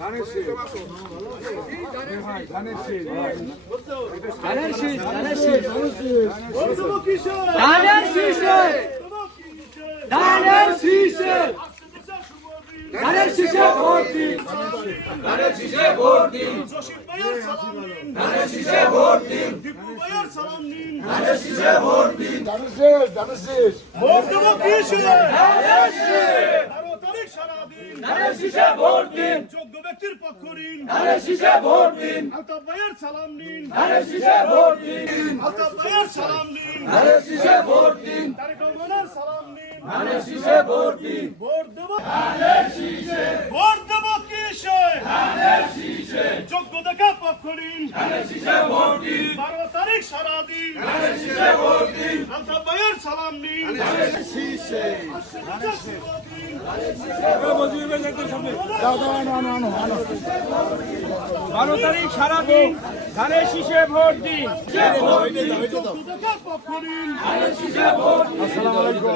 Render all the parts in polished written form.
ধানের শীষ ধানের শীষ ধানের শীষ ধানের শীষ ধানের শীষ ধানের শীষ ধানের শীষে ভোট দিন ধানের শীষে ভোট দিন ধানের শীষে ভোট দিন ধানের শীষে ভোট দিন ধানের শীষ ভোট দেব কিসে ধানের শীষে ভোট দিন যোগ্য ব্যক্তির পক্ষ নিন ধানের শীষে ভোট দিন আলতাফ ভাইয়ের সালাম নিন ধানের শীষে ভোট দিন আলতাফ ভাইয়ের সালাম নিন ধানের শীষে ভোট দিন তারেক রহমানের সালাম নিন ধানের শীষে ভোট দিন ভোট দেব ধানের শীষে ভোট দেব কিসে ধানের শীষে যোগ্য দেখা পক্ষ নিন ধানের শীষে ভোট দিন 12 তারিখ সারা দিন ধানের শীষে ভোট দিন আলতাফ ভাইয়ের সালাম নিন ধানের শীষে বারো তারিখ সারাদিন ধানের শীষে ভোট দিন। আসসালামু আলাইকুম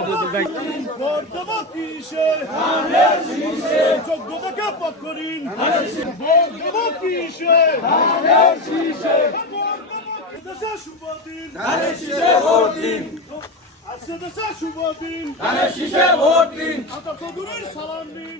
শুভ দিন ধানের শীষে ভোট দিন সালাম দিন।